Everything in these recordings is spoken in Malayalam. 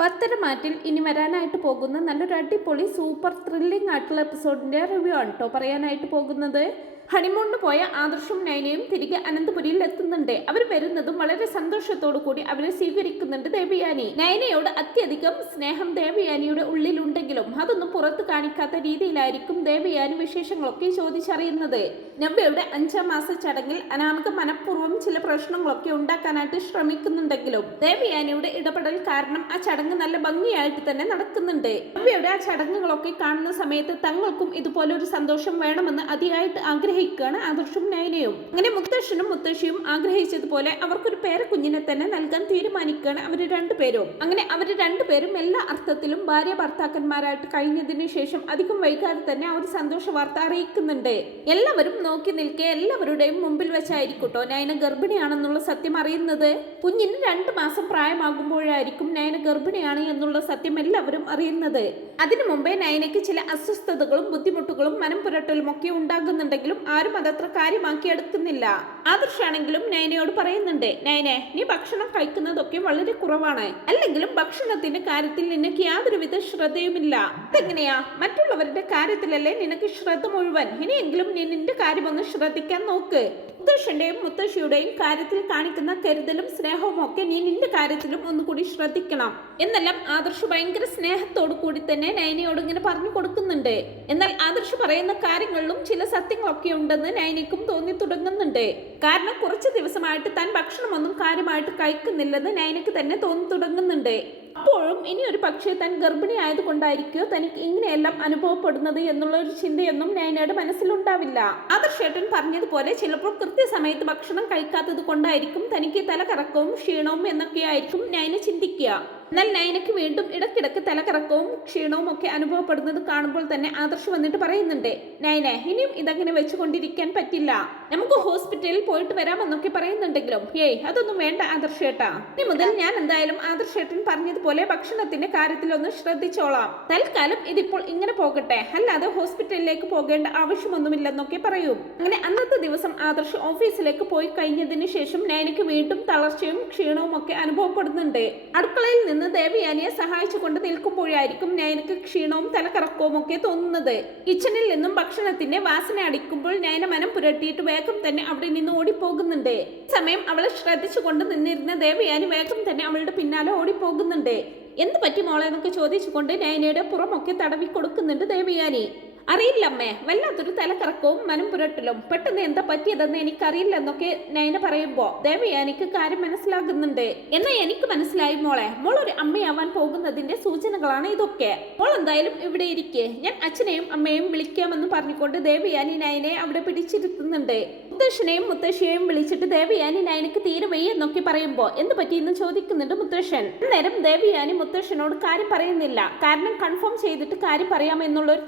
പത്തരമാറ്റിൽ ഇനി വരാനായിട്ട് പോകുന്ന നല്ലൊരു അടിപൊളി സൂപ്പർ ത്രില്ലിംഗ് ആയിട്ടുള്ള എപ്പിസോഡിന്റെ റിവ്യൂ ആണ് കേട്ടോ പറയാനായിട്ട് പോകുന്നത്. ഹണിമൂണിന് പോയ ആദർശും നയനയും തിരികെ അനന്തപുരിയിൽ എത്തുന്നുണ്ട്. അവർ വരുന്നതും വളരെ സന്തോഷത്തോടു കൂടി അവരെ സ്വീകരിക്കുന്നുണ്ട് ദേവയാനി. നയനയോട് അത്യധികം സ്നേഹം ദേവയാനിയുടെ ഉള്ളിലുണ്ടെങ്കിലും അതൊന്നും പുറത്തു കാണിക്കാത്ത രീതിയിലായിരിക്കും ദേവയാനി വിശേഷങ്ങളൊക്കെ ചോദിച്ചറിയുന്നത്. നമ്പയുടെ അഞ്ചാം മാസ ചടങ്ങിൽ അനാമിക മനഃപൂർവം ചില പ്രശ്നങ്ങളൊക്കെ ഉണ്ടാക്കാനായിട്ട് ശ്രമിക്കുന്നുണ്ടെങ്കിലും ദേവയാനിയുടെ ഇടപെടൽ കാരണം ആ ചടങ്ങ് നല്ല ഭംഗിയായിട്ട് തന്നെ നടക്കുന്നുണ്ട്. നമ്പയുടെ ആ ചടങ്ങുകളൊക്കെ കാണുന്ന സമയത്ത് തങ്ങൾക്കും ഇതുപോലൊരു സന്തോഷം വേണമെന്ന് അതിയായിട്ട് ആഗ്രഹിക്കുകയാണ്. ആദർശും നയനയും. അങ്ങനെ മുത്തശ്ശനും മുത്തശ്ശിയും ആഗ്രഹിച്ചതുപോലെ അവർക്കൊരു പേരക്കുഞ്ഞിനെ തന്നെ നൽകാൻ തീരുമാനിക്കുകയാണ് അവർ രണ്ടുപേരും. അങ്ങനെ അവർ രണ്ടുപേരും എല്ലാ അർത്ഥത്തിലും ഭാര്യ ഭർത്താക്കന്മാരായിട്ട് കഴിഞ്ഞതിന് ശേഷം അധികം വൈകാതെ തന്നെ ആ ഒരു സന്തോഷ വാർത്ത അറിയിക്കുന്നുണ്ട്. എല്ലാവരും നോക്കി നിൽക്കെ എല്ലാവരുടെയും മുമ്പിൽ വെച്ചായിരിക്കട്ടോ നയന ഗർഭിണിയാണെന്നുള്ള സത്യം അറിയുന്നത്? കുഞ്ഞിന് രണ്ട് മാസം പ്രായമാകുമ്പോഴായിരിക്കും നയന ഗർഭിണിയാണ് എന്നുള്ള സത്യം എല്ലാവരും അറിയുന്നത്. അതിനു മുമ്പേ നയനയ്ക്ക് ചില അസ്വസ്ഥതകളും ബുദ്ധിമുട്ടുകളും മനം പുരട്ടലും ഒക്കെ ഉണ്ടാകുന്നുണ്ടെങ്കിലും ആരും അതത്ര കാര്യമാക്കി എടുക്കുന്നില്ല ആദർശാണെങ്കിലും നയനയോട് പറയുന്നുണ്ട് നയനെ നീ ഭക്ഷണം കഴിക്കുന്നതൊക്കെ വളരെ കുറവാണ്. അല്ലെങ്കിലും ഭക്ഷണത്തിന്റെ കാര്യത്തിൽ നിനക്ക് യാതൊരുവിധ ശ്രദ്ധയുമില്ല. അതെങ്ങനെയാ? മറ്റുള്ളവരുടെ കാര്യത്തിലല്ലേ നിനക്ക് ശ്രദ്ധ മുഴുവൻ. ഇനിയെങ്കിലും നീ നിന്റെ കാര്യമൊന്ന് ശ്രദ്ധിക്കാൻ നോക്ക്. മുത്തശ്ശന്റെയും മുത്തശ്ശിയുടെയും കാര്യത്തിൽ കാണിക്കുന്ന കരുതലും സ്നേഹവും ഒക്കെ നീ നിന്റെ കാര്യത്തിലും ഒന്നുകൂടി ശ്രദ്ധിക്കണം. എന്നെല്ലാം ആദർശ് ഭയങ്കര സ്നേഹത്തോടു കൂടി തന്നെ നൈനയോട് ഇങ്ങനെ പറഞ്ഞു കൊടുക്കുന്നുണ്ട്. എന്നാൽ ആദർശ് പറയുന്ന കാര്യങ്ങളിലും ചില സത്യങ്ങളൊക്കെ ഉണ്ടെന്ന് നൈനയ്ക്കും തോന്നി തുടങ്ങുന്നുണ്ട്. കാരണം കുറച്ച് ദിവസമായിട്ട് താൻ ഭക്ഷണമൊന്നും കാര്യമായിട്ട് കഴിക്കുന്നില്ലെന്ന് നൈനയ്ക്ക് തന്നെ തോന്നി തുടങ്ങുന്നുണ്ട്. അപ്പോഴും ഇനി ഒരു പക്ഷേ താൻ ഗർഭിണി ആയതുകൊണ്ടായിരിക്കോ തനിക്ക് ഇങ്ങനെയെല്ലാം അനുഭവപ്പെടുന്നത് എന്നുള്ള ഒരു ചിന്തയൊന്നും നയനയുടെ മനസ്സിലുണ്ടാവില്ല. ആദർശേട്ടൻ പറഞ്ഞതുപോലെ ചിലപ്പോൾ കൃത്യസമയത്ത് ഭക്ഷണം കഴിക്കാത്തത് കൊണ്ടായിരിക്കും തനിക്ക് തലകറക്കവും ക്ഷീണവും എന്നൊക്കെയായിരിക്കും നയന ചിന്തിക്കുക. എന്നാൽ നയനയ്ക്ക് വീണ്ടും ഇടക്കിടക്ക് തലകറക്കവും ക്ഷീണവും ഒക്കെ അനുഭവപ്പെടുന്നത് കാണുമ്പോൾ തന്നെ ആദർശ് വന്നിട്ട് പറയുന്നുണ്ട് നയന ഇനിയും ഇതങ്ങനെ വെച്ചുകൊണ്ടിരിക്കാൻ പറ്റില്ല. നമുക്ക് ഹോസ്പിറ്റലിൽ പോയിട്ട് വരാമെന്നൊക്കെ പറയുന്നുണ്ടെങ്കിലും ഏയ് അതൊന്നും വേണ്ട ആദർശ് ഏട്ടാ. ഇനി മുതൽ ഞാൻ എന്തായാലും ആദർശ് ആദർശേട്ടൻ പറഞ്ഞതുപോലെ ഭക്ഷണത്തിന്റെ കാര്യത്തിലൊന്ന് ശ്രദ്ധിച്ചോളാം. തൽക്കാലം ഇതിപ്പോൾ ഇങ്ങനെ പോകട്ടെ. അല്ലാതെ ഹോസ്പിറ്റലിലേക്ക് പോകേണ്ട ആവശ്യമൊന്നുമില്ലെന്നൊക്കെ പറയും. അങ്ങനെ അന്നത്തെ ദിവസം ആദർശ് ഓഫീസിലേക്ക് പോയി കഴിഞ്ഞതിന് ശേഷം നയനയ്ക്ക് വീണ്ടും തളർച്ചയും ക്ഷീണവും ഒക്കെ അനുഭവപ്പെടുന്നുണ്ട്. അടുക്കളയിൽ നിന്ന് ദേവയാനിയെ സഹായിച്ചുകൊണ്ട് നിൽക്കുമ്പോഴായിരിക്കും നയനക്ക് ക്ഷീണവും തലക്കറക്കവും ഒക്കെ തോന്നുന്നത്. കിച്ചണിൽ നിന്നും ഭക്ഷണത്തിന്റെ വാസന അടിക്കുമ്പോൾ നയന മനം പുരട്ടിയിട്ട് വേഗം തന്നെ അവിടെ നിന്ന് ഓടിപ്പോകുന്നുണ്ട്. സമയം അവളെ ശ്രദ്ധിച്ചുകൊണ്ട് നിന്നിരുന്ന ദേവയാനി വേഗം തന്നെ അവളുടെ പിന്നാലെ ഓടിപ്പോകുന്നുണ്ട്. എന്ത് പറ്റി മോളെ എന്നൊക്കെ ചോദിച്ചുകൊണ്ട് നയനയുടെ പുറമൊക്കെ തടവി കൊടുക്കുന്നുണ്ട് ദേവയാനി. അറിയില്ല അമ്മേ. വല്ലാത്തൊരു തലക്കറക്കവും മനം പുരട്ടലും പെട്ടെന്ന് എന്താ പറ്റിയതെന്ന് എനിക്കറിയില്ല എന്നൊക്കെ നയന പറയുമ്പോ ദേവയാനിക്ക് കാര്യം മനസ്സിലാകുന്നുണ്ട്. എന്നാ എനിക്ക് മനസ്സിലായി മോളെ. മോൾ ഒരു അമ്മയാവാൻ പോകുന്നതിന്റെ സൂചനകളാണ് ഇതൊക്കെ. മോൾ എന്തായാലും ഇവിടെ ഇരിക്കെ. ഞാൻ അച്ഛനെയും അമ്മയെയും വിളിക്കാമെന്ന് പറഞ്ഞുകൊണ്ട് ദേവയാനി നയനെ അവിടെ പിടിച്ചിരുത്തുന്നുണ്ട്. മുത്തശ്ശനെയും മുത്തശ്ശിയെയും വിളിച്ചിട്ട് ദേവയാനി നയനക്ക് തീരെ വയ്യെന്നൊക്കെ പറയുമ്പോ എന്ത് പറ്റിയെന്ന് ചോദിക്കുന്നുണ്ട് മുത്തശ്ശൻ. അന്നേരം ദേവയാനി മുത്തശ്ശനോട് കാര്യം പറയുന്നില്ല. കാരണം കൺഫേം ചെയ്തിട്ട് കാര്യം പറയാമെന്നുള്ള ഒരു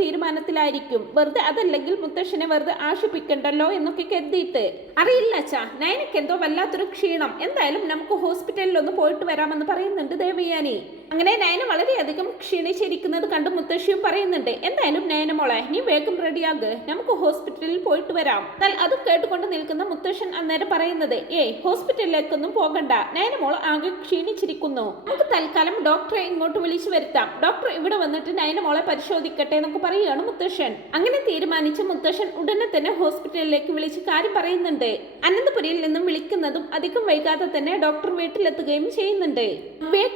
തീരുമാനത്തിലായിരിക്കും വെറുതെ അതല്ലെങ്കിൽ മുത്തശ്ശനെ വെറുതെ ആശിപ്പിക്കണ്ടല്ലോ എന്നൊക്കെ കരുതിയിട്ട്. അറിയില്ല അച്ഛാ നയനക്ക് എന്തോ വല്ലാത്തൊരു ക്ഷീണം. എന്തായാലും നമുക്ക് ഹോസ്പിറ്റലിൽ ഒന്ന് പോയിട്ട് വരാമെന്ന് പറയുന്നുണ്ട് ദേവയാനി. അങ്ങനെ നയന വളരെയധികം ക്ഷീണിച്ചിരിക്കുന്നത് കണ്ട് മുത്തശ്ശിയും പറയുന്നുണ്ട് എന്തായാലും നയന മോളെ നീ വേഗം റെഡിയാക് നമുക്ക് ഹോസ്പിറ്റലിൽ പോയിട്ട് വരാം. എന്നാൽ അത് കേട്ടുകൊണ്ട് നിൽക്കുന്ന മുത്തശ്ശൻ അന്നേരം പറയുന്നത് ഏയ് ഹോസ്പിറ്റലിലേക്കൊന്നും പോകണ്ട. നയന മോൾ ആകെ ക്ഷീണിച്ചിരിക്കുന്നു. നമുക്ക് തൽക്കാലം ഡോക്ടറെ ഇങ്ങോട്ട് വിളിച്ചു വരുത്താം. ഡോക്ടർ ഇവിടെ വന്നിട്ട് നയന മോളെ പരിശോധിക്കട്ടെ എന്നൊക്കെ പറയുകയാണ് മുത്തശ്ശൻ. അങ്ങനെ തീരുമാനിച്ച് മുത്തശ്ശൻ ഉടനെ തന്നെ ഹോസ്പിറ്റലിലേക്ക് വിളിച്ച് കാര്യം പറയുന്നുണ്ട്. അനന്തപുരിയിൽ നിന്നും വിളിക്കുന്നതും അധികം വൈകാതെ തന്നെ ഡോക്ടർ വീട്ടിലെത്തുകയും ചെയ്യുന്നുണ്ട്.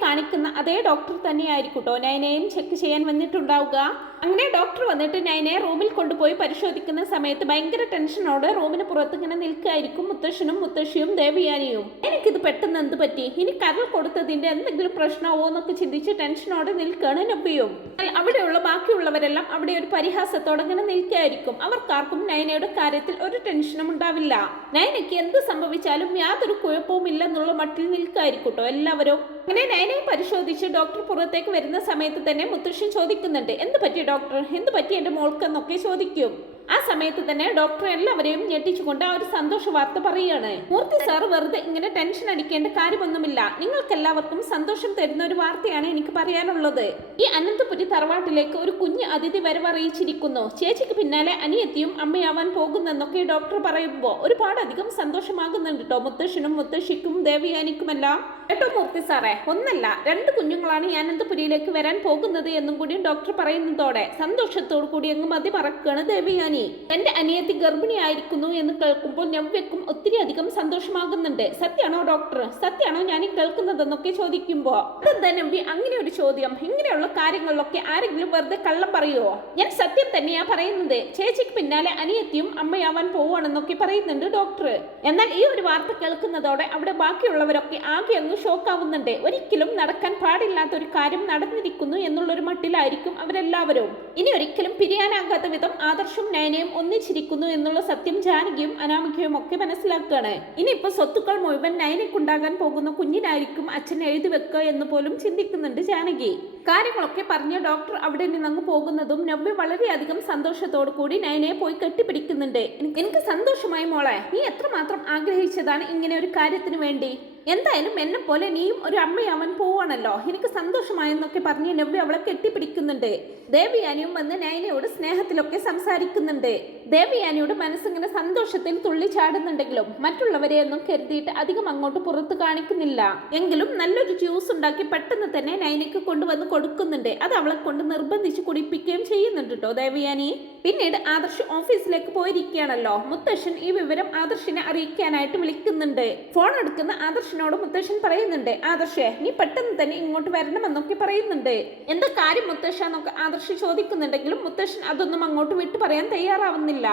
കാണിക്കുന്ന അതേ ഡോക്ടർ തന്നെയായിരിക്കും നയനയും ചെക്ക് ചെയ്യാൻ വന്നിട്ടുണ്ടാവുക. അങ്ങനെ ഡോക്ടർ വന്നിട്ട് നയനെ റൂമിൽ കൊണ്ടുപോയി പരിശോധിക്കുന്ന സമയത്ത് ഭയങ്കര ടെൻഷനോടെ റൂമിന് പുറത്ത് ഇങ്ങനെ നിൽക്കായിരിക്കും മുത്തശ്ശനും മുത്തശ്ശിയും ദേവിയാനിയും. എനിക്കിത് പെട്ടെന്ന് എന്ത് പറ്റി? ഇനി കരൾ കൊടുത്തതിന്റെ എന്തെങ്കിലും പ്രശ്നമാവോ എന്നൊക്കെ ചിന്തിച്ച് ടെൻഷനോടെ നിൽക്കുകയാണ് നബിയും. അവിടെയുള്ള ബാക്കിയുള്ളവരെല്ലാം അവിടെ ഒരു പരിഹാസത്തോടെ ഇങ്ങനെ നിൽക്കായിരിക്കും. അവർക്കാർക്കും നയനയുടെ കാര്യത്തിൽ ഒരു ടെൻഷനും ഉണ്ടാവില്ല. നയനയ്ക്ക് എന്ത് സംഭവിച്ചാലും യാതൊരു കുഴപ്പവും ഇല്ലെന്നുള്ള മട്ടിൽ നിൽക്കായിരിക്കട്ടോ എല്ലാവരും. അങ്ങനെ നയനയെ പരിശോധിച്ച് ഡോക്ടർ പുറത്തേക്ക് വരുന്ന സമയത്ത് തന്നെ മുത്തശ്ശൻ ചോദിക്കുന്നുണ്ട് എന്ത് പറ്റി ഡോക്ടർ എന്ത് പറ്റി എന്റെ മോൾക്കെന്നൊക്കെ ചോദിക്കും. ആ സമയത്ത് തന്നെ ഡോക്ടർ എല്ലാവരെയും ഞെട്ടിച്ചുകൊണ്ട് ആ ഒരു സന്തോഷ വാർത്ത പറയുകയാണ്. മൂർത്തി സാർ വെറുതെ ഇങ്ങനെ ടെൻഷൻ അടിക്കേണ്ട കാര്യമൊന്നുമില്ല. നിങ്ങൾക്ക് എല്ലാവർക്കും സന്തോഷം തരുന്ന ഒരു വാർത്തയാണ് എനിക്ക് പറയാനുള്ളത്. ഈ അനന്തപുരി തറവാട്ടിലേക്ക് ഒരു കുഞ്ഞ് അതിഥി വരവറിയിച്ചിരിക്കുന്നു ചേച്ചിക്ക് പിന്നാലെ അനിയത്തിയും അമ്മയാവാൻ പോകുന്നെന്നൊക്കെ ഡോക്ടർ പറയുമ്പോൾ ഒരുപാട് അധികം സന്തോഷമാകുന്നുണ്ട് കേട്ടോ മുത്തശ്ശനും മുത്തശ്ശിക്കും ദേവിയാനിക്കുമെല്ലാം. കേട്ടോ മൂർത്തി സാറേ ഒന്നല്ല രണ്ട് കുഞ്ഞുങ്ങളാണ് ഈ അനന്തപുരിയിലേക്ക് വരാൻ പോകുന്നത് എന്നും കൂടി ഡോക്ടർ പറയുന്നതോടെ സന്തോഷത്തോടു കൂടി അങ്ങ് മതി പറക്കുകയാണ് ദേവിയാനി. എന്റെ അനിയത്തി ഗർഭിണിയായിരിക്കുന്നു എന്ന് കേൾക്കുമ്പോൾ നവ്യക്കും ഒത്തിരി അധികം സന്തോഷമാകുന്നുണ്ട്. സത്യാണോ ഡോക്ടർ? സത്യാണോ ഞാൻ കേൾക്കുന്നതെന്നൊക്കെ ചോദിക്കുമ്പോ. അതെന്താ നവ്യ? അങ്ങനെ ഒരു ചോദ്യം. ഇങ്ങനെയുള്ള കാര്യങ്ങളിലൊക്കെ ആരെങ്കിലും വെറുതെ കള്ളം പറയുവോ? ഞാൻ സത്യം തന്നെയാ പറയുന്നത്. ചേച്ചിക്ക് പിന്നാലെ അനിയത്തിയും അമ്മയാവാൻ പോവുകയാണെന്നൊക്കെ പറയുന്നുണ്ട് ഡോക്ടർ. എന്നാൽ ഈ ഒരു വാർത്ത കേൾക്കുന്നതോടെ അവിടെ ബാക്കിയുള്ളവരൊക്കെ ആകെ അങ്ങ് ഷോക്കാവുന്നുണ്ട്. ഒരിക്കലും നടക്കാൻ പാടില്ലാത്ത ഒരു കാര്യം നടന്നിരിക്കുന്നു എന്നുള്ളൊരു മട്ടിലായിരിക്കും അവരെല്ലാവരും. ഇനി ഒരിക്കലും പിരിയാനാകാത്ത വിധം ആദർശും നയനയും ഒന്നിച്ചിരിക്കുന്നു എന്നുള്ള സത്യം ജാനകിയും അനാമികയും ഒക്കെ മനസ്സിലാക്കുകയാണ്. ഇനിയിപ്പോ സ്വത്തുക്കൾ മുഴുവൻ നയനയ്ക്കുണ്ടാകാൻ പോകുന്ന കുഞ്ഞിനായിരിക്കും അച്ഛൻ എഴുതി വെക്കുക എന്ന് പോലും ചിന്തിക്കുന്നുണ്ട് ജാനകി. കാര്യങ്ങളൊക്കെ പറഞ്ഞ് ഡോക്ടർ അവിടെ നിന്നങ്ങ് പോകുന്നതും നവ്യ വളരെയധികം സന്തോഷത്തോടു കൂടി നയനയെ പോയി കെട്ടിപ്പിടിക്കുന്നുണ്ട്. എനിക്ക് എനിക്ക് സന്തോഷമായി മോളെ നീ എത്രമാത്രം ആഗ്രഹിച്ചതാണ് ഇങ്ങനെ ഒരു കാര്യത്തിന് വേണ്ടി? എന്തായാലും എന്നെ പോലെ നീയും ഒരു അമ്മയാവാൻ പോവാണല്ലോ. എനിക്ക് സന്തോഷമായെന്നൊക്കെ പറഞ്ഞ് നവ്യ അവളെ കെട്ടിപ്പിടിക്കുന്നുണ്ട്. ദേവിയാനിയും വന്ന് നൈനയോട് സ്നേഹത്തിലൊക്കെ സംസാരിക്കുന്നുണ്ട്. ദേവിയാനിയോട് മനസ്സിങ്ങനെ സന്തോഷത്തിൽ തുള്ളി ചാടുന്നുണ്ടെങ്കിലും മറ്റുള്ളവരെ ഒന്നും കരുതിയിട്ട് അധികം അങ്ങോട്ട് പുറത്ത് കാണിക്കുന്നില്ല. എങ്കിലും നല്ലൊരു ജ്യൂസ് ഉണ്ടാക്കി പെട്ടെന്ന് തന്നെ നയനയ്ക്ക് കൊണ്ടുവന്ന് കൊടുക്കുന്നുണ്ട്. അത് അവളെ കൊണ്ട് നിർബന്ധിച്ച് കുടിപ്പിക്കുകയും ചെയ്യുന്നുണ്ട് കേട്ടോ ദേവിയാനി. പിന്നീട് ആദർശ് ഓഫീസിലേക്ക് പോയിരിക്കുകയാണല്ലോ. മുത്തശ്ശൻ ഈ വിവരം ആദർശിനെ അറിയിക്കാനായിട്ട് വിളിക്കുന്നുണ്ട്. ഫോൺ എടുക്കുന്ന ആദർശിനോട് മുത്തശ്ശൻ പറയുന്നുണ്ട് ആദർശേ നീ പെട്ടെന്ന് തന്നെ ഇങ്ങോട്ട് വരണമെന്നൊക്കെ പറയുന്നുണ്ട്. എന്താ കാര്യം മുത്തശ്ശ എന്നൊക്കെ ആദർശ് ചോദിക്കുന്നുണ്ടെങ്കിലും മുത്തശ്ശൻ അതൊന്നും അങ്ങോട്ട് വിട്ടു പറയാൻ തയ്യാറാവുന്നില്ല.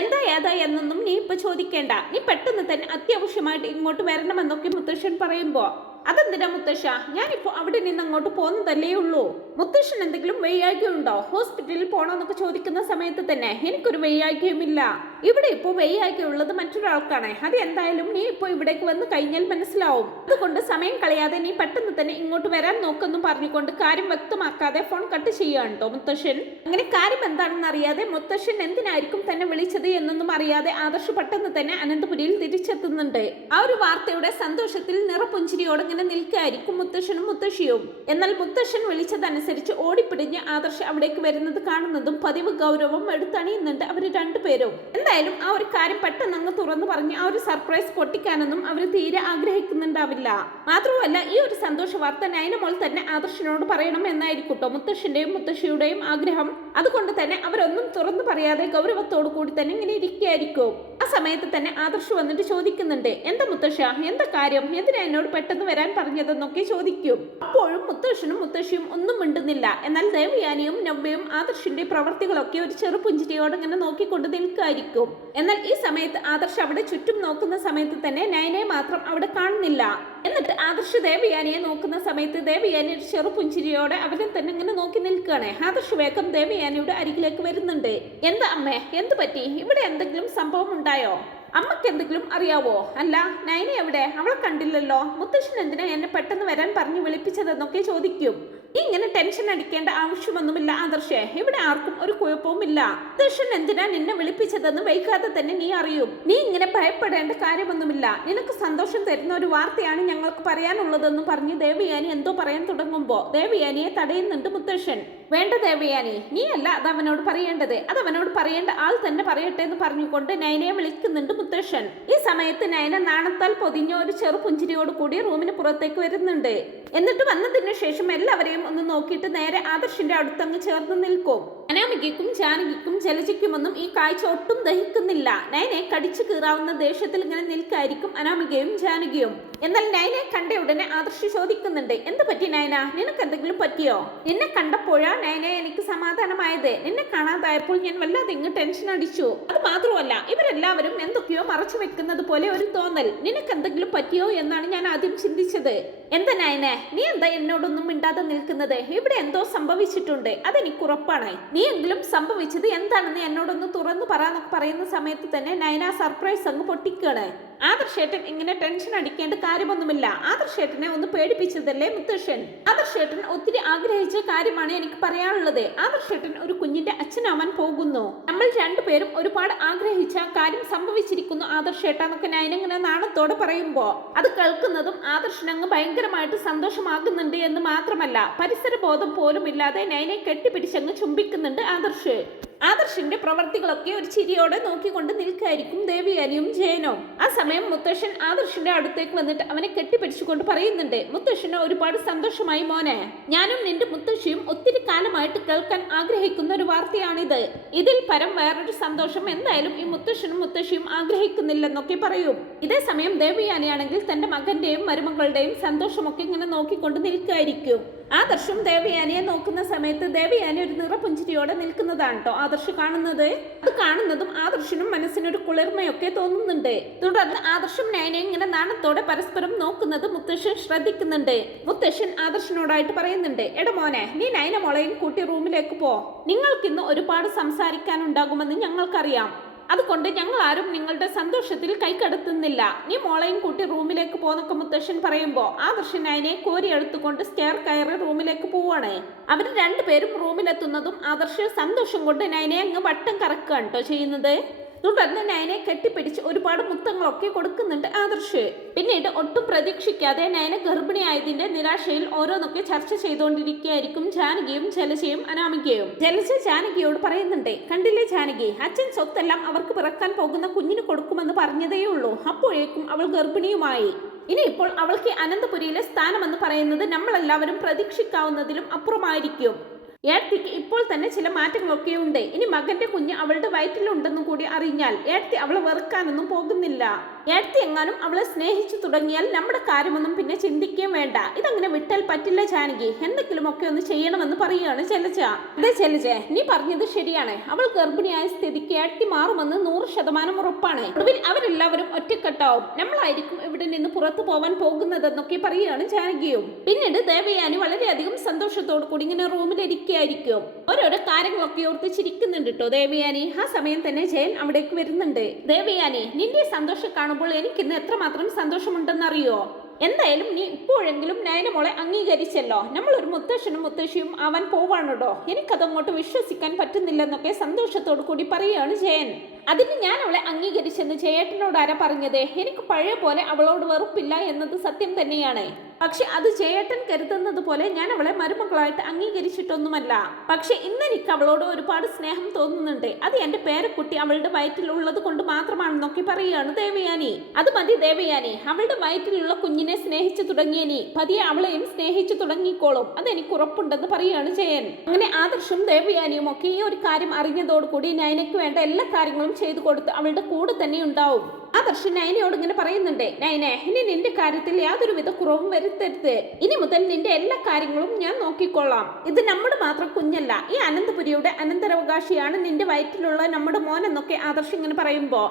എന്താ ഏതാ എന്നൊന്നും നീ ഇപ്പൊ ചോദിക്കേണ്ട. നീ പെട്ടെന്ന് തന്നെ അത്യാവശ്യമായിട്ട് ഇങ്ങോട്ട് വരണമെന്നൊക്കെ മുത്തശ്ശൻ പറയുമ്പോ അതെന്തിനാ മുത്തശ്ശ? ഞാനിപ്പോ അവിടെ നിന്ന് അങ്ങോട്ട് പോകുന്നതല്ലേ ഉള്ളൂ. മുത്തശ്ശൻ എന്തെങ്കിലും വയ്യായ്കയുണ്ടോ? ഹോസ്പിറ്റലിൽ പോണോന്നൊക്കെ ചോദിക്കുന്ന സമയത്ത് തന്നെ എനിക്കൊരു വയ്യായ്കയുമില്ല. ഇവിടെ ഇപ്പോ ഇപ്പോൾ വയ്യായ്കയുള്ളത് മറ്റൊരാൾക്കാണ്. അത് എന്തായാലും നീ ഇപ്പോ ഇവിടേക്ക് വന്ന് കഴിഞ്ഞാൽ മനസ്സിലാവും. അതുകൊണ്ട് സമയം കളയാതെ നീ പെട്ടെന്ന് തന്നെ ഇങ്ങോട്ട് വരാൻ നോക്കെന്നും പറഞ്ഞുകൊണ്ട് കാര്യം വ്യക്തമാക്കാതെ ഫോൺ കട്ട് കേട്ടോ മുത്തശ്ശൻ. അങ്ങനെ കാര്യം എന്താണെന്ന് അറിയാതെ മുത്തശ്ശൻ എന്തിനായിരിക്കും തന്നെ വിളിച്ചത് എന്നൊന്നും അറിയാതെ ആദർശ് പെട്ടെന്ന് തന്നെ അനന്തപുരിയിൽ തിരിച്ചെത്തുന്നുണ്ട്. ആ ഒരു വാർത്തയുടെ സന്തോഷത്തിൽ നിറപുഞ്ചിരിയോടെ ഇങ്ങനെ നിൽക്കായിരിക്കും മുത്തശ്ശനും മുത്തശ്ശിയും. എന്നാൽ മുത്തശ്ശൻ വിളിച്ചതനുസരിച്ച് ഓടിപ്പിടിഞ്ഞ് ആദർശ് അവിടേക്ക് വരുന്നത് കാണുന്നതും പതിവ് ഗൗരവം എടുത്തണിയുന്നുണ്ട് അവർ രണ്ടുപേരും. എന്തായാലും ആ ഒരു കാര്യം പെട്ടെന്ന് അങ്ങ് തുറന്നു പറഞ്ഞ് ആ ഒരു സർപ്രൈസ് പൊട്ടിക്കാനൊന്നും അവർ തീരെ ആഗ്രഹിക്കുന്നുണ്ടാവില്ല. മാത്രമല്ല ഈ ഒരു സന്തോഷ വാർത്ത നയനമോൾ തന്നെ ആദർശിനോട് പറയണം എന്നായിരിക്കും കേട്ടോ മുത്തശ്ശന്റെയും മുത്തശ്ശിയുടെയും ആഗ്രഹം. അതുകൊണ്ട് തന്നെ അവരൊന്നും തുറന്നു പറയാതെ ഗൗരവത്തോടു കൂടി തന്നെ ഇങ്ങനെ ഇരിക്കുകയായിരിക്കും. ആ സമയത്ത് തന്നെ ആദർശ് വന്നിട്ട് ചോദിക്കുന്നുണ്ട് എന്താ മുത്തശ്ശ? എന്താ കാര്യം? എന്തിനാ എന്നോട് പെട്ടെന്ന് വരാൻ പറഞ്ഞതെന്നൊക്കെ ചോദിക്കും. അപ്പോഴും മുത്തശ്ശനും മുത്തശ്ശിയും ഒന്നും മിണ്ടുന്നില്ല. എന്നാൽ ദേവയാനിയും നവ്യയും ആദർശിന്റെ പ്രവർത്തികളൊക്കെ ഒരു ചെറു പുഞ്ചിരിയോടെ ഇങ്ങനെ നോക്കിക്കൊണ്ട് നിൽക്കുമായിരിക്കും എന്നാൽ ഈ സമയത്ത് ആദർശ് അവിടെ ചുറ്റും നോക്കുന്ന സമയത്ത് തന്നെ നയനെ മാത്രം അവിടെ കാണുന്നില്ല. എന്നിട്ട് ആദർശ് ദേവയാനിയെ നോക്കുന്ന സമയത്ത് ദേവയാനി ചെറുപുഞ്ചിരിയോടെ അവരെ തന്നെ ഇങ്ങനെ നോക്കി നിൽക്കുകയാണ്. ആദർശ് വേഗം ദേവയാനിയുടെ അരികിലേക്ക് വരുന്നുണ്ട്. എന്താ അമ്മേ? എന്ത് പറ്റി? ഇവിടെ എന്തെങ്കിലും സംഭവം ഉണ്ടായോ? അമ്മയ്ക്ക് എന്തെങ്കിലും അറിയാവോ? അല്ല നൈന എവിടെ? അവളെ കണ്ടില്ലല്ലോ. മുത്തശ്ശൻ എന്തിനാ എന്നെ പെട്ടെന്ന് വരാൻ പറഞ്ഞു വിളിപ്പിച്ചതെന്നൊക്കെ ചോദിക്കും. ഇങ്ങനെ ടെൻഷൻ അടിക്കേണ്ട ആവശ്യമൊന്നുമില്ല ആദർശേ. ഇവിടെ ആർക്കും ഒരു കുഴപ്പവുമില്ല. ദർശൻ എന്തിനാ നിന്നെ വിളിപ്പിച്ചതെന്ന് വൈകാതെ തന്നെ നീ അറിയും. നീ ഇങ്ങനെ ഭയപ്പെടേണ്ട കാര്യമൊന്നുമില്ല. നിനക്ക് സന്തോഷം തരുന്ന ഒരു വാർത്തയാണ് ഞങ്ങൾക്ക് പറയാനുള്ളതെന്ന് പറഞ്ഞ് ദേവയാനി എന്തോ പറയാൻ തുടങ്ങുമ്പോ ദേവയാനിയെ തടയുന്നുണ്ട് മുത്തശ്ശൻ. വേണ്ട ദേവയാനി നീ അല്ല അത് അവനോട് പറയേണ്ടത്. അത് അവനോട് പറയേണ്ട ആൾ തന്നെ പറയട്ടെ എന്ന് പറഞ്ഞുകൊണ്ട് നയനയെ വിളിക്കുന്നുണ്ട് മുത്തശ്ശൻ. ഈ സമയത്ത് നയന നാണത്താൽ പൊതിഞ്ഞ ഒരു ചെറു പുഞ്ചിരിയോട് കൂടി റൂമിന് പുറത്തേക്ക് വരുന്നുണ്ട്. എന്നിട്ട് വന്നതിന് ശേഷം എല്ലാവരെയും ഒന്ന് നോക്കിയിട്ട് നേരെ ആദർശിന്റെ അടുത്തങ്ങ് ചേർന്ന് നിൽക്കും. അനാമികയ്ക്കും ജാനകിക്കും ജലജയ്ക്കുമൊന്നും ഈ കാഴ്ച ഒട്ടും ദഹിക്കുന്നില്ല. നയനെ കടിച്ചു കീറാവുന്ന ദേഷ്യത്തിൽ ഇങ്ങനെ നിൽക്കായിരിക്കും അനാമികയും ജാനകിയും. എന്നാൽ നയനെ കണ്ട ഉടനെ ആദർശ് ചോദിക്കുന്നുണ്ട് എന്ത് പറ്റി നയന? നിനക്ക് എന്തെങ്കിലും പറ്റിയോ? നിന്നെ കണ്ടപ്പോഴാ നയന എനിക്ക് സമാധാനമായത്. നിന്നെ കാണാതായപ്പോൾ ഞാൻ വല്ലാതെ ഇങ്ങ് ടെൻഷൻ അടിച്ചു. അത് മാത്രമല്ല ഇവരെല്ലാവരും എന്തൊക്കെയോ മറച്ചു വെക്കുന്നത് പോലെ ഒരു തോന്നൽ. നിനക്ക് എന്തെങ്കിലും പറ്റിയോ എന്നാണ് ഞാൻ ആദ്യം ചിന്തിച്ചത്. എന്താ നയനെ? നീ എന്താ എന്നോടൊന്നും മിണ്ടാതെ നിൽക്കുന്നത്? ഇവിടെ എന്തോ സംഭവിച്ചിട്ടുണ്ട്. അതെനിക്ക് ഉറപ്പാണ്. നീ എങ്കിലും സംഭവിച്ചത് എന്താണെന്ന് എന്നോടൊന്ന് തുറന്നു പറയുന്ന സമയത്ത് തന്നെ നയന സർപ്രൈസ് അങ്ങ് പൊട്ടിക്കാണ്. ആദർശേട്ടൻ ഇങ്ങനെ ടെൻഷൻ അടിക്കേണ്ട കാര്യമൊന്നുമില്ല. ആദർശേട്ടനെ ഒന്ന് പേടിപ്പിച്ചതല്ലേ മുത്തശ്ശൻ? ആദർശേട്ടൻ ഒത്തിരി ആഗ്രഹിച്ച കാര്യമാണ് എനിക്ക് പറയാനുള്ളത്. ആദർശേട്ടൻ ഒരു കുഞ്ഞിന്റെ അച്ഛനാവാൻ പോകുന്നു. നമ്മൾ രണ്ടുപേരും ഒരുപാട് ആഗ്രഹിച്ച കാര്യം സംഭവിച്ചിരിക്കുന്നു ആദർശേട്ട എന്നൊക്കെ നയനങ്ങനെ നാണത്തോടെ പറയുമ്പോ. അത് കേൾക്കുന്നതും ആദർശനങ്ങ് ഭയങ്കരമായിട്ട് സന്തോഷമാകുന്നുണ്ട് എന്ന് മാത്രമല്ല പരിസര ബോധം പോലും ഇല്ലാതെ നൈനെ കെട്ടിപ്പിടിച്ചങ്ങ് ചുംബിക്കുന്നുണ്ട് ആദർശ്. ആദർശിന്റെ പ്രവർത്തികളൊക്കെ ഒരു ചിരിയോടെ നോക്കിക്കൊണ്ട് നിൽക്കായിരിക്കും ദേവിയാനിയും ജയനോ. ആ മുത്തശ്ശൻ ആദർശിന്റെ അടുത്തേക്ക് വന്നിട്ട് അവനെ കെട്ടിപ്പിടിച്ചുകൊണ്ട് പറയുന്നുണ്ട് മുത്തശ്ശന് ഒരുപാട് സന്തോഷമായി മോനെ. ഞാനും നിന്റെ മുത്തശ്ശിയും ഒത്തിരി കാലമായിട്ട് കേൾക്കാൻ ആഗ്രഹിക്കുന്ന ഒരു വാർത്തയാണിത്. ഇതിൽ പരം വേറൊരു സന്തോഷം എന്തായാലും ഈ മുത്തശ്ശനും മുത്തശ്ശിയും ആഗ്രഹിക്കുന്നില്ലെന്നൊക്കെ പറയും. ഇതേ സമയം ദേവിയാനയാണെങ്കിൽ തന്റെ മകന്റെയും മരുമകളുടെയും സന്തോഷമൊക്കെ ഇങ്ങനെ നോക്കിക്കൊണ്ട് നിൽക്കായിരിക്കും ആദർശം ദേവയാനിയെ നോക്കുന്ന സമയത്ത് ദേവയാനി ഒരു നിറപുഞ്ചിരിയോടെ നിൽക്കുന്നതാണ് കേട്ടോ ആദർശ് കാണുന്നത്? അത് കാണുന്നതും ആദർശനും മനസ്സിനൊരു കുളിർമയൊക്കെ തോന്നുന്നുണ്ട്. തുടർന്ന് ആദർശം നയനെ ഇങ്ങനെ നാണത്തോടെ പരസ്പരം നോക്കുന്നത് മുത്തശ്ശൻ ശ്രദ്ധിക്കുന്നുണ്ട്. മുത്തശ്ശൻ ആദർശനോടായിട്ട് പറയുന്നുണ്ട് എട മോനെ നീ നയന മോളെയും കൂട്ടി റൂമിലേക്ക് പോ. നിങ്ങൾക്കിന്ന് ഒരുപാട് സംസാരിക്കാനുണ്ടാകുമെന്ന് ഞങ്ങൾക്കറിയാം. അതുകൊണ്ട് ഞങ്ങൾ ആരും നിങ്ങളുടെ സന്തോഷത്തിൽ കൈക്കടത്തുന്നില്ല. നീ മോളെയും കൂട്ടി റൂമിലേക്ക് പോന്നൊക്കെ മുത്തശ്ശൻ പറയുമ്പോ ആദർശൻ അതിനെ കോരി എടുത്തുകൊണ്ട് സ്റ്റെയർ കയറി റൂമിലേക്ക് പോവാണ്. അവർ രണ്ടുപേരും റൂമിലെത്തുന്നതും ആദർശ സന്തോഷം കൊണ്ട് നയനെ അങ്ങ് വട്ടം കറക്കുകയാണ് കേട്ടോ ചെയ്യുന്നത്. തുടർന്ന് നയനെ കെട്ടിപ്പിടിച്ച് ഒരുപാട് മുത്തങ്ങളൊക്കെ കൊടുക്കുന്നുണ്ട് ആദർശ്. പിന്നീട് ഒട്ടും പ്രതീക്ഷിക്കാതെ നയന ഗർഭിണിയായതിന്റെ നിരാശയിൽ ഓരോന്നൊക്കെ ചർച്ച ചെയ്തുകൊണ്ടിരിക്കുകയായിരിക്കും ജാനകിയും ജലജയും അനാമികയും. ജലജ ജാനകിയോട് പറയുന്നുണ്ട് കണ്ടില്ലേ ജാനകി അച്ഛൻ സ്വത്തെല്ലാം അവർക്ക് പിറക്കാൻ പോകുന്ന കുഞ്ഞിന് കൊടുക്കുമെന്ന് പറഞ്ഞതേ ഉള്ളൂ അപ്പോഴേക്കും അവൾ ഗർഭിണിയുമായി. ഇനിയിപ്പോൾ അവൾക്ക് അനന്തപുരിയിലെ സ്ഥാനമെന്ന് പറയുന്നത് നമ്മളെല്ലാവരും പ്രതീക്ഷിക്കാവുന്നതിലും അപ്പുറമായിരിക്കും. ഏടത്തിക്ക് ഇപ്പോൾ തന്നെ ചില മാറ്റങ്ങളൊക്കെ ഉണ്ട് ഇനി മകന്റെ കുഞ്ഞ് അവളുടെ വയറ്റിലുണ്ടെന്നും കൂടി അറിഞ്ഞാൽ ഏടത്തി അവളെ വെറുക്കാനൊന്നും പോകുന്നില്ല. ഏടത്തി എങ്ങാനും അവളെ സ്നേഹിച്ചു തുടങ്ങിയാൽ നമ്മുടെ കാര്യമൊന്നും പിന്നെ ചിന്തിക്കുകയും വേണ്ട. ഇതങ്ങനെ വിട്ടാൽ പറ്റില്ല ജാനകി. എന്തെങ്കിലുമൊക്കെ ഒന്ന് ചെയ്യണമെന്ന് പറയുകയാണ് ചെലച്ച അതെ ചെലജെ നീ പറഞ്ഞത് ശരിയാണ്. അവൾ ഗർഭിണിയായ സ്ഥിതിക്ക് ഏടത്തി മാറുമെന്ന് നൂറ് ശതമാനം ഉറപ്പാണ്. ഒടുവിൽ അവരെല്ലാവരും ഒറ്റക്കെട്ടാവും. നമ്മളായിരിക്കും ഇവിടെ നിന്ന് പുറത്തു പോവാൻ പോകുന്നതെന്നൊക്കെ പറയുകയാണ് ജാനകിയും. പിന്നീട് ദേവയാനി വളരെയധികം സന്തോഷത്തോടു കൂടി ഇങ്ങനെ റൂമിലിരിക്കുകയായിരിക്കും. ഓരോരോ കാര്യങ്ങളൊക്കെ ഓർത്ത് ചിരിക്കുന്നുണ്ട് കേട്ടോ ദേവയാനി. ആ സമയം തന്നെ ജയൻ അവിടേക്ക് വരുന്നുണ്ട്. ദേവയാനി നിന്റെ സന്തോഷം കാണുമ്പോൾ എനിക്കിന്ന് എത്രമാത്രം സന്തോഷമുണ്ടെന്നറിയോ? എന്തായാലും നീ ഇപ്പോഴെങ്കിലും നയനമോളെ അംഗീകരിച്ചല്ലോ. നമ്മൾ ഒരു മുത്തശ്ശനും മുത്തശ്ശിയും ആവാൻ പോവാണല്ലോ എനിക്കതങ്ങോട്ട് വിശ്വസിക്കാൻ പറ്റുന്നില്ലെന്നൊക്കെ സന്തോഷത്തോടു കൂടി പറയുകയാണ് ജയൻ. അതിന് ഞാൻ അവളെ അംഗീകരിച്ചെന്ന് ചേട്ടനോട് ആരാ പറഞ്ഞത്? എനിക്ക് പഴയ പോലെ അവളോട് വെറുപ്പില്ല എന്നത് സത്യം തന്നെയാണ്. പക്ഷെ അത് ചേട്ടൻ കരുതുന്നത് പോലെ ഞാൻ അവളെ മരുമകളായിട്ട് അംഗീകരിച്ചിട്ടൊന്നുമല്ല. പക്ഷെ ഇന്ന് എനിക്ക് അവളോട് ഒരുപാട് സ്നേഹം തോന്നുന്നുണ്ട്. അത് എന്റെ പേരക്കുട്ടി അവളുടെ വയറ്റിൽ ഉള്ളത് കൊണ്ട് മാത്രമാണെന്നൊക്കെ പറയുകയാണ് ദേവയാനി. അത് മതി ദേവയാനി. അവളുടെ വയറ്റിലുള്ള കുഞ്ഞിനെ സ്നേഹിച്ചു തുടങ്ങിയനി. പതിയെ അവളെയും സ്നേഹിച്ചു തുടങ്ങിക്കോളും. അത് എനിക്ക് ഉറപ്പുണ്ടെന്ന് പറയുകയാണ് ജയൻ. അങ്ങനെ ആദർശും ദേവയാനിയും ഒക്കെ ഈ ഒരു കാര്യം അറിഞ്ഞതോടുകൂടി നയനയ്ക്ക് വേണ്ട എല്ലാ കാര്യങ്ങളും ചെയ്തു കൊടുത്ത് അവളുടെ കൂടെ തന്നെ ഉണ്ടാവും. ആദർശ് നയനയോട് ഇങ്ങനെ പറയുന്നുണ്ട് നയനെ ഇനി നിന്റെ കാര്യത്തിൽ യാതൊരുവിധ കുറവും വരുത്തരുത്. ഇനി മുതൽ നിന്റെ എല്ലാ കാര്യങ്ങളും ഞാൻ നോക്കിക്കൊള്ളാം. ഇത് നമ്മുടെ മാത്രം കുഞ്ഞല്ല. ഈ അനന്തപുരിയുടെ അനന്തരാവകാശിയാണ് നിന്റെ വയറ്റിലുള്ള നമ്മുടെ മോൻ എന്നൊക്കെ ആദർശ് ഇങ്ങനെ പറയുമ്പോ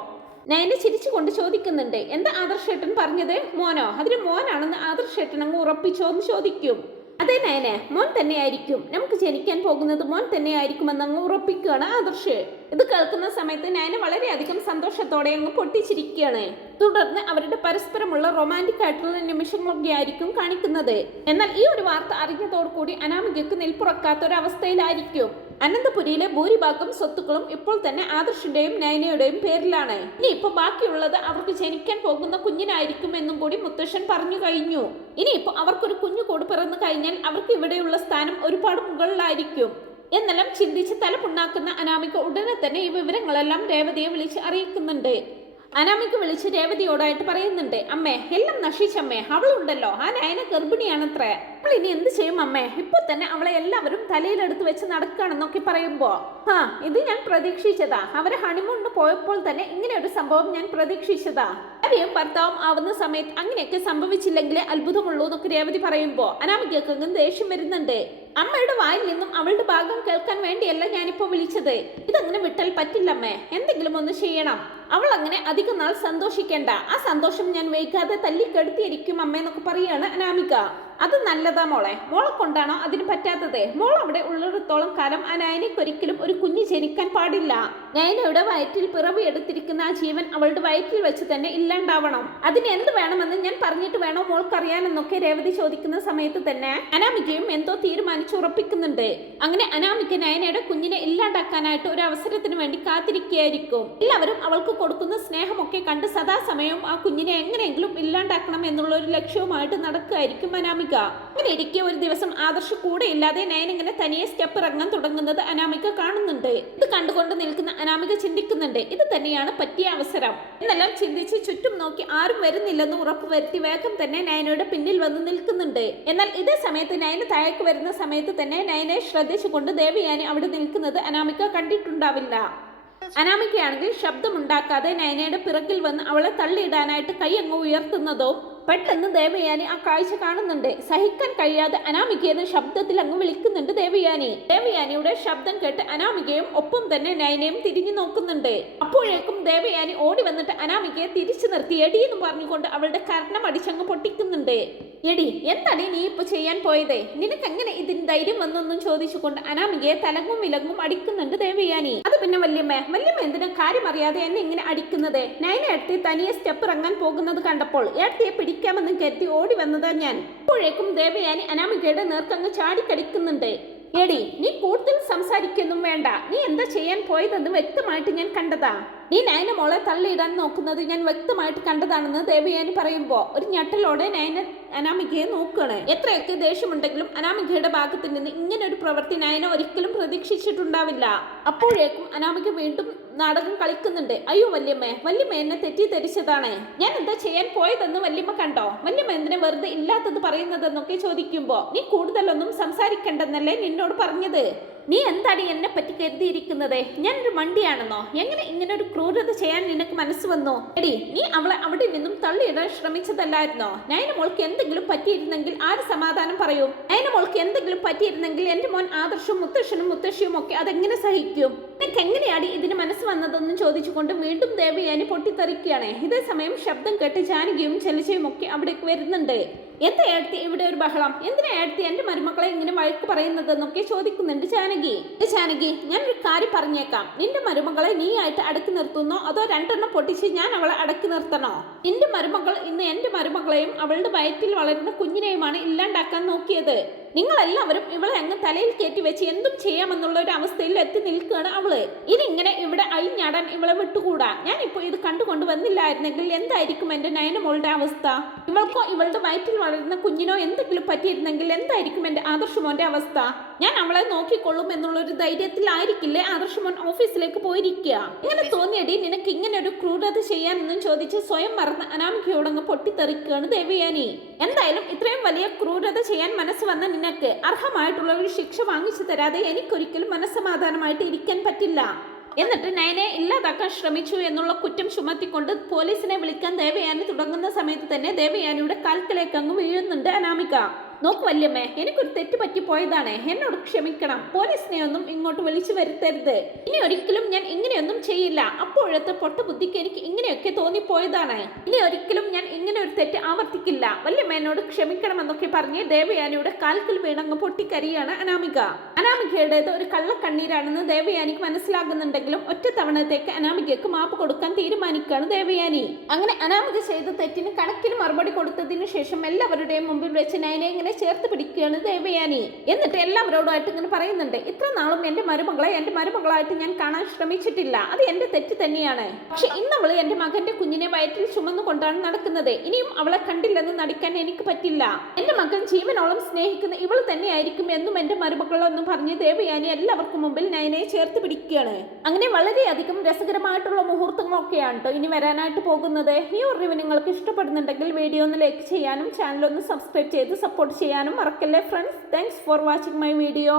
നയനെ ചിരിച്ചുകൊണ്ട് ചോദിക്കുന്നുണ്ട് എന്താ ആദർശേട്ടൻ പറഞ്ഞത്? മോനോ അതിന് മോനാണെന്ന് ആദർശേട്ടൻ അങ്ങ് ഉറപ്പിച്ചോ എന്ന് ചോദിക്കും. അതെ നയനെ മോൻ തന്നെയായിരിക്കും. നമുക്ക് ജനിക്കാൻ പോകുന്നത് മോൻ തന്നെയായിരിക്കുമെന്ന് അങ്ങ് ഉറപ്പിക്കുകയാണ് ആദർശ്. ഇത് കേൾക്കുന്ന സമയത്ത് നയന വളരെയധികം സന്തോഷത്തോടെ അങ്ങ് പൊട്ടിച്ചിരിക്കുകയാണ്. തുടർന്ന് അവരുടെ പരസ്പരമുള്ള റൊമാന്റിക് ആയിട്ടുള്ള നിമിഷങ്ങളൊക്കെ ആയിരിക്കും കാണിക്കുന്നത്. എന്നാൽ ഈ ഒരു വാർത്ത അറിഞ്ഞതോടുകൂടി അനാമികക്ക് നിൽപ്പുറക്കാത്ത ഒരു അവസ്ഥയിലായിരിക്കും അനന്തപുരിയിലെ ഭൂരിഭാഗം സ്വത്തുക്കളും ഇപ്പോൾ തന്നെ ആദർശിന്റെയും നയനയുടെയും പേരിലാണ്. ഇനി ഇപ്പൊ ബാക്കിയുള്ളത് അവർക്ക് ജനിക്കാൻ പോകുന്ന കുഞ്ഞിനായിരിക്കും എന്നും കൂടി മുത്തശ്ശൻ പറഞ്ഞു കഴിഞ്ഞു. ഇനിയിപ്പോ അവർക്കൊരു കുഞ്ഞു കൂടി പിറന്നു കഴിഞ്ഞാൽ അവർക്ക് ഇവിടെയുള്ള സ്ഥാനം ഒരുപാട് മുകളിലായിരിക്കും. എന്നെല്ലാം ചിന്തിച്ച് തലപുണ്ണാക്കുന്ന അനാമിക ഉടനെ തന്നെ ഈ വിവരങ്ങളെല്ലാം രേവതിയെ വിളിച്ച് അറിയിക്കുന്നുണ്ട്. അനാമിക വിളിച്ച് രേവതിയോടായിട്ട് പറയുന്നുണ്ട് അമ്മേ എല്ലാം നശിച്ചമ്മേ അവളുണ്ടല്ലോ ആ നയന ഗർഭിണിയാണത്രേ. അവൾ ഇനി എന്ത് ചെയ്യും അമ്മേ? ഇപ്പൊ തന്നെ അവളെ എല്ലാവരും തലയിലെടുത്ത് വെച്ച് നടക്കുകയാണെന്നൊക്കെ പറയുമ്പോ ആ ഇത് ഞാൻ പ്രതീക്ഷിച്ചതാ. അവരെ ഹണിമൂണിന് പോയപ്പോൾ തന്നെ ഇങ്ങനെ ഒരു സംഭവം ഞാൻ പ്രതീക്ഷിച്ചതാ. ഭാര്യയും ഭർത്താവും ആവുന്ന സമയത്ത് അങ്ങനെയൊക്കെ സംഭവിച്ചില്ലെങ്കിലേ അത്ഭുതമുള്ളൂ എന്നൊക്കെ രേവതി പറയുമ്പോ അനാമികൾക്ക് അങ്ങ് ദേഷ്യം വരുന്നുണ്ട്. അമ്മയുടെ വായിൽ നിന്നും അവളുടെ ഭാഗം കേൾക്കാൻ വേണ്ടിയല്ല ഞാനിപ്പോ വിളിച്ചത്. ഇതങ്ങനെ വിട്ടാൽ പറ്റില്ലമ്മേ എന്തെങ്കിലും ഒന്ന് ചെയ്യണം. അവൾ അങ്ങനെ അധികം നാൾ സന്തോഷിക്കേണ്ട. ആ സന്തോഷം ഞാൻ വൈകാതെ തല്ലിക്കെടുത്തിയിരിക്കും അമ്മ എന്നൊക്കെ പറയാണ് അനാമിക. അത് നല്ലതാ മോളെ. മോളെ കൊണ്ടാണോ അതിന് പറ്റാത്തത്? മോൾ അവിടെ ഉള്ളിടത്തോളം കാലം ആ നയനയ്ക്ക് ഒരിക്കലും ഒരു കുഞ്ഞ് ജനിക്കാൻ പാടില്ല. നയനയുടെ വയറ്റിൽ പിറവി എടുത്തിരിക്കുന്ന ആ ജീവൻ അവളുടെ വയറ്റിൽ വെച്ച് തന്നെ ഇല്ലാണ്ടാവണം. അതിന് എന്ത് വേണമെന്ന് ഞാൻ പറഞ്ഞിട്ട് വേണോ മോൾക്കറിയാനെന്നൊക്കെ രേവതി ചോദിക്കുന്ന സമയത്ത് തന്നെ അനാമികയും എന്തോ തീരുമാനിച്ചു ഉറപ്പിക്കുന്നുണ്ട്. അങ്ങനെ അനാമിക നയനയുടെ കുഞ്ഞിനെ ഇല്ലാണ്ടാക്കാനായിട്ട് ഒരു അവസരത്തിന് വേണ്ടി കാത്തിരിക്കുകയായിരിക്കും. എല്ലാവരും അവൾക്ക് കൊടുക്കുന്ന സ്നേഹമൊക്കെ കണ്ട് സദാസമയവും ആ കുഞ്ഞിനെ എങ്ങനെയെങ്കിലും ഇല്ലാണ്ടാക്കണം എന്നുള്ള ഒരു ലക്ഷ്യവുമായിട്ട് നടക്കുകയായിരിക്കും അനാമിക. അങ്ങനെ ഇരിക്കെ ഒരു ദിവസം ആദർശ് കൂടെ ഇല്ലാതെ നയൻ ഇങ്ങനെ തനിയെ സ്റ്റെപ്പ് ഇറങ്ങാൻ തുടങ്ങുന്നത് അനാമിക കാണുന്നുണ്ട്. ഇത് കണ്ടുകൊണ്ട് നിൽക്കുന്ന അനാമിക ചിന്തിക്കുന്നുണ്ട്. ഇത് തന്നെയാണ് പറ്റിയ അവസരം. എന്നെല്ലാം ചിന്തിച്ച് ചുറ്റും നോക്കി ആരും വരുന്നില്ലെന്ന് ഉറപ്പ് വരുത്തി വേഗം തന്നെ നയനയുടെ പിന്നിൽ വന്ന് നിൽക്കുന്നുണ്ട്. എന്നാൽ ഇതേ സമയത്ത് നയന താഴേക്ക് വരുന്ന സമയത്ത് തന്നെ നയനെ ശ്രദ്ധിച്ചുകൊണ്ട് ദേവിയാനി അവിടെ നിൽക്കുന്നത് അനാമിക കണ്ടിട്ടുണ്ടാവില്ല. അനാമികയാണെങ്കിൽ ശബ്ദമുണ്ടാക്കാതെ നയനയുടെ പിറകിൽ വന്ന് അവളെ തള്ളിയിടാനായിട്ട് കൈ അങ്ങ് ഉയർത്തുന്നതോ പെട്ടെന്ന് ദേവയാനി ആ കാഴ്ച കാണുന്നുണ്ട്. സഹിക്കാൻ കഴിയാതെ അനാമികയെന്ന് ശബ്ദത്തിൽ അങ്ങ് വിളിക്കുന്നുണ്ട് ദേവയാനി. ദേവയാനിയുടെ ശബ്ദം കേട്ട് അനാമികയും ഒപ്പം തന്നെ നയനയും തിരിഞ്ഞു നോക്കുന്നുണ്ട്. അപ്പോഴേക്കും ദേവയാനി ഓടി വന്നിട്ട് അനാമികയെ തിരിച്ചു നിർത്തി. എടി എന്ന് പറഞ്ഞുകൊണ്ട് അവളുടെ കർണം അടിച്ചങ്ങ് പൊട്ടിക്കുന്നുണ്ട്. എടി എന്താടി നീ ഇപ്പൊ ചെയ്യാൻ പോയത്? നിനക്ക് എങ്ങനെ ഇതിന് ധൈര്യം വന്നൊന്നും ചോദിച്ചുകൊണ്ട് അനാമികയെ തലങ്ങും വിലങ്ങും അടിക്കുന്നുണ്ട് ദേവയാനി. അത് പിന്നെ വല്യമ്മ വല്യമ്മ എന്തിനാ കാര്യം അറിയാതെ എന്നെ ഇങ്ങനെ അടിക്കുന്നത്? നയന എടുത്തി തനിയെ സ്റ്റെപ്പ് ഇറങ്ങാൻ പോകുന്നത് കണ്ടപ്പോൾ ഏടത്തിയെ പിടിക്കാമെന്ന് കരുതി ഓടി വന്നതാ ഞാൻ. അപ്പോഴേക്കും ദേവയാനി അനാമികയുടെ നേർക്കങ്ങ് ചാടിക്കടിക്കുന്നുണ്ട്. എടി നീ കൂടുതൽ സംസാരിക്കൊന്നും വേണ്ട. നീ എന്താ ചെയ്യാൻ പോയതെന്ന് വ്യക്തമായിട്ട് ഞാൻ കണ്ടതാ. നീ നയന മോളെ തള്ളിയിടാൻ നോക്കുന്നത് ഞാൻ വ്യക്തമായിട്ട് കണ്ടതാണെന്ന് ദേവയാനി പറയുമ്പോ ഒരു ഞെട്ടലോടെ നയന അനാമികയെ നോക്കുകയാണ് എത്രയൊക്കെ ദേഷ്യമുണ്ടെങ്കിലും അനാമികയുടെ ഭാഗത്ത് നിന്ന് ഇങ്ങനെ ഒരു പ്രവൃത്തി നയന ഒരിക്കലും പ്രതീക്ഷിച്ചിട്ടുണ്ടാവില്ല. അപ്പോഴേക്കും അനാമിക വീണ്ടും നാടകം കളിക്കുന്നുണ്ട്. അയ്യോ വല്യമ്മേ. വല്യമ്മ എന്നെ തെറ്റിദ്ധരിച്ചതാണ്. ഞാൻ എന്താ ചെയ്യാൻ പോയതെന്ന് വല്യമ്മ കണ്ടോ? വല്യമ്മ എന്തിനെ വെറുതെ ഇല്ലാത്തത് പറയുന്നതെന്നൊക്കെ ചോദിക്കുമ്പോ നീ കൂടുതലൊന്നും സംസാരിക്കണ്ടെന്നല്ലേ നിന്നോട് പറഞ്ഞത്? നീ എന്താടി എന്നെ പറ്റി കരുതിയിരിക്കുന്നത്? ഞാനൊരു മണ്ടിയാണെന്നോ? എങ്ങനെ ഇങ്ങനെ ഒരു ക്രൂരത ചെയ്യാൻ നിനക്ക് മനസ്സ് വന്നോ? എടി നീ അവളെ അവിടെ നിന്നും തള്ളിയിടാൻ ശ്രമിച്ചതല്ലായിരുന്നോ? നയന മോൾക്ക് എന്തെങ്കിലും പറ്റിയിരുന്നെങ്കിൽ ആര് സമാധാനം പറയും? നയന മോൾക്ക് എന്തെങ്കിലും പറ്റിയിരുന്നെങ്കിൽ എന്റെ മോൻ ആദർശവും മുത്തശ്ശനും മുത്തശ്ശിയും ഒക്കെ അതെങ്ങനെ സഹിക്കും? നിനക്ക് എങ്ങനെയാണ് ഇതിന് മനസ്സ് വന്നതെന്ന് ചോദിച്ചുകൊണ്ട് വീണ്ടും ദേവയാനി പൊട്ടിത്തെറിക്കുകയാണ്. ഇതേ സമയം ശബ്ദം കേട്ട് ജാനകിയും ചെലിച്ചയും ഒക്കെ അവിടേക്ക് വരുന്നുണ്ട്. എന്താ ഏടത്തി ഇവിടെ ഒരു ബഹളം? എന്തിനാ ഏടത്തി എന്റെ മരുമക്കളെ ഇങ്ങനെ വഴക്ക് പറയുന്നതെന്നൊക്കെ ചോദിക്കുന്നുണ്ട് ജാനകി. ജാനകി ഞാൻ ഒരു കാര്യം പറഞ്ഞേക്കാം. നിന്റെ മരുമകളെ നീ ആയിട്ട് അടക്കി നിർത്തുന്നോ? അതോ രണ്ടെണ്ണം പൊട്ടിച്ച് ഞാൻ അവളെ അടക്കി നിർത്തണോ? നിന്റെ മരുമകൾ ഇന്ന് എന്റെ മരുമകളെയും അവളുടെ വയറ്റിൽ വളരുന്ന കുഞ്ഞിനെയുമാണ് ഇല്ലാണ്ടാക്കാൻ നോക്കിയത്. നിങ്ങളെല്ലാവരും ഇവളെ അങ്ങ് തലയിൽ കയറ്റി വെച്ച് എന്തും ചെയ്യാമെന്നുള്ള ഒരു അവസ്ഥയിൽ എത്തി നിൽക്കുകയാണ് അവൾ. ഇതിങ്ങനെ ഇവിടെ അഴിഞ്ഞാടാൻ ഇവളെ വിട്ടുകൂടാ? ഞാൻ ഇപ്പൊ ഇത് കണ്ടുകൊണ്ട് വന്നില്ലായിരുന്നെങ്കിൽ എന്തായിരിക്കും എന്റെ നയനമോളുടെ അവസ്ഥ? ഇവൾക്കോ ഇവളുടെ വയറ്റിൽ വളരുന്ന കുഞ്ഞിനോ എന്തെങ്കിലും പറ്റിയിരുന്നെങ്കിൽ എന്തായിരിക്കും എന്റെ ആദർശമോന്റെ അവസ്ഥ? ഞാൻ അവളെ നോക്കിക്കൊള്ളും എന്നുള്ള ഒരു ധൈര്യത്തിലായിരിക്കില്ലേ ആദർശമോൻ ഓഫീസിലേക്ക് പോയിരിക്കുക? ഇങ്ങനെ തോന്നിയടി നിനക്ക് ഇങ്ങനെ ഒരു ക്രൂരത ചെയ്യാനെന്നും ചോദിച്ച് സ്വയം മറന്ന് അനാമികയോടങ്ങ് പൊട്ടിത്തെറിക്കുകയാണ് ദേവയാനി. എന്തായാലും ഇത്രയും വലിയ ക്രൂരത ചെയ്യാൻ മനസ്സ് വന്ന നിനക്ക് അർഹമായിട്ടുള്ള ഒരു ശിക്ഷ വാങ്ങിച്ചു തരാതെ എനിക്കൊരിക്കലും മനസ്സമാധാനമായിട്ട് ഇരിക്കാൻ പറ്റില്ല. എന്നിട്ട് നയനെ ഇല്ലാതാക്കാൻ ശ്രമിച്ചു എന്നുള്ള കുറ്റം ചുമത്തിക്കൊണ്ട് പോലീസിനെ വിളിക്കാൻ ദേവയാനി തുടങ്ങുന്ന സമയത്ത് തന്നെ ദേവയാനിയുടെ കാൽക്കിലേക്ക് അങ്ങ് വീഴുന്നുണ്ട് അനാമിക. നോക്ക് വല്യമ്മേ എനിക്കൊരു തെറ്റ് പറ്റിപ്പോയതാണ്. എന്നോട് ക്ഷമിക്കണം. പോലീസിനെ ഒന്നും ഇങ്ങോട്ട് വിളിച്ചു വരുത്തരുത്. ഇനി ഒരിക്കലും ഞാൻ ഇങ്ങനെയൊന്നും ചെയ്യില്ല. അപ്പോഴത്തെ പൊട്ട ബുദ്ധിക്ക് എനിക്ക് ഇങ്ങനെയൊക്കെ തോന്നിപ്പോയതാണ്. ഇനി ഒരിക്കലും ഞാൻ ഇങ്ങനെ ഒരു തെറ്റ് ആവർത്തിക്കില്ല. വല്യമ്മ എന്നോട് ക്ഷമിക്കണമെന്നൊക്കെ പറഞ്ഞ് ദേവയാനിയുടെ കാൽക്കിൽ വീണങ്ങ് പൊട്ടിക്കരിയാണ് അനാമിക. അനാമികയുടേത് ഒരു കള്ളക്കണ്ണീരാണെന്ന് ദേവയാനിക്ക് മനസ്സിലാകുന്നുണ്ടെങ്കിലും ഒറ്റ തവണത്തേക്ക് അനാമികയ്ക്ക് മാപ്പ് കൊടുക്കാൻ തീരുമാനിക്കുകയാണ് ദേവയാനി. അങ്ങനെ അനാമിക ചെയ്ത തെറ്റിന് കണക്കിന് മറുപടി കൊടുത്തതിന് ശേഷം എല്ലാവരുടെയും മുമ്പിൽ വെച്ച് നയനെ ഇങ്ങനെ ചേർത്ത് പിടിക്കുകയാണ് ദേവയാനി എന്നിട്ട് എല്ലാവരോടുമായിട്ട് ഇങ്ങനെ പറയുന്നുണ്ട് ഇത്ര നാളും എന്റെ മരുമകളെ എന്റെ മരുമകളായിട്ട് ഞാൻ കാണാൻ ശ്രമിച്ചിട്ടില്ല. അത് എന്റെ തെറ്റ് തന്നെയാണ്. പക്ഷെ ഇന്ന് അവൾ എന്റെ മകന്റെ കുഞ്ഞിനെ വയറ്റിൽ ചുമന്നുകൊണ്ടാണ് നടക്കുന്നത്. ഇനിയും അവളെ കണ്ടില്ലെന്ന് നടിക്കാൻ എനിക്ക് പറ്റില്ല. എന്റെ മകൻ ജീവനോളം സ്നേഹിക്കുന്ന ഇവൾ തന്നെയായിരിക്കും എന്നും എന്റെ മരുമകളെന്നും പറഞ്ഞ് ദേവയാനി എല്ലാവർക്കും മുമ്പിൽ നയനയെ ചേർത്ത് പിടിക്കുകയാണ്. അങ്ങനെ വളരെയധികം രസകരമായിട്ടുള്ള മുഹൂർത്തങ്ങളൊക്കെയാണ് കേട്ടോ ഇനി വരാനായിട്ട് പോകുന്നത്. ഈ ഒരു നിങ്ങൾക്ക് ഇഷ്ടപ്പെടുന്നുണ്ടെങ്കിൽ വീഡിയോ ഒന്ന് ലൈക്ക് ചെയ്യാനും ചാനൽ ഒന്ന് സബ്സ്ക്രൈബ് ചെയ്ത് സപ്പോർട്ട് ചെയ്യാനും മറക്കല്ലേ friends thanks for watching my video